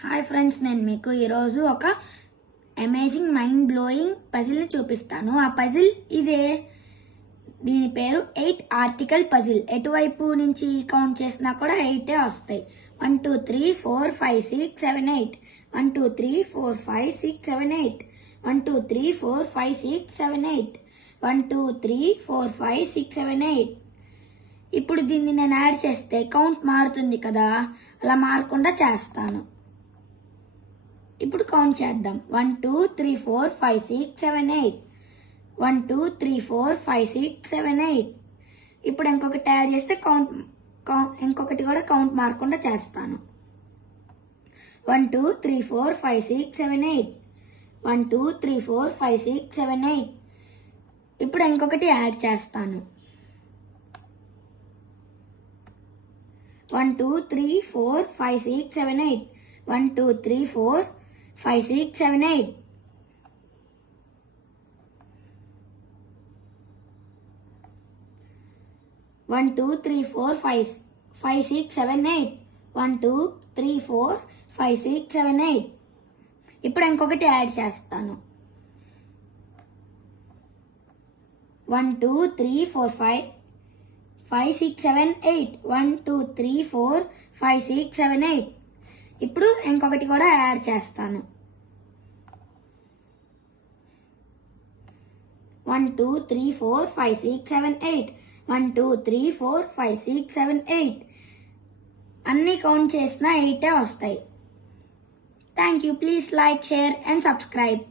Hi friends, నేను మీకు ఈరోజు ఒక అమేజింగ్ మైండ్ బ్లోయింగ్ పజిల్ని చూపిస్తాను. ఆ పజిల్ ఇదే. దీని పేరు 8 ఆర్టికల్ పజిల్. ఎటువైపు నుంచి కౌంట్ చేసినా కూడా 8 వస్తాయి. 1 2 3 4 5 6 7 8 1 2 3 4 5 6 7 8 1 2 3 4 5 6 7 8 1 2 3 4 5 6 7 8. ఇప్పుడు దీన్ని నేను యాడ్ చేస్తే కౌంట్ మారుతుంది కదా, అలా మారకుండా చేస్తాను. ఇప్పుడు కౌంట్ చేద్దాం. 1 2 3 4 5 6 7 8 1 2 3 4 5 6 7 8. ఇప్పుడు ఇంకొకటి యాడ్ చేస్తే ఇంకొకటి కూడా కౌంట్ మారకుండా చేస్తాను. 1 2 3 4 5 6 7 8 1 2 3 4 5 6 7 8. ఇప్పుడు ఇంకొకటి యాడ్ చేస్తాను. 1 2 3 4 5 6 7 8 1 2 3 4 5 6 7 8. One, 2, 3, 4, 5, 6, 7, 8. 1 2 3 4 5 6 7 8. ఇప్పుడు ఇంకొకటి యాడ్ చేస్తాను. 1 2 3 4 5 6 7 8 1 2 3 4 5 6 7 8. ఇప్పుడు ఇంకొకటి కూడా యాడ్ చేస్తాను. 1 2 3 4 5 6 7 8 1 2 3 4 5 6 7 8. అన్ని కౌంట్ చేసినా 8 వస్తాయి. Thank you. Please like, share and subscribe.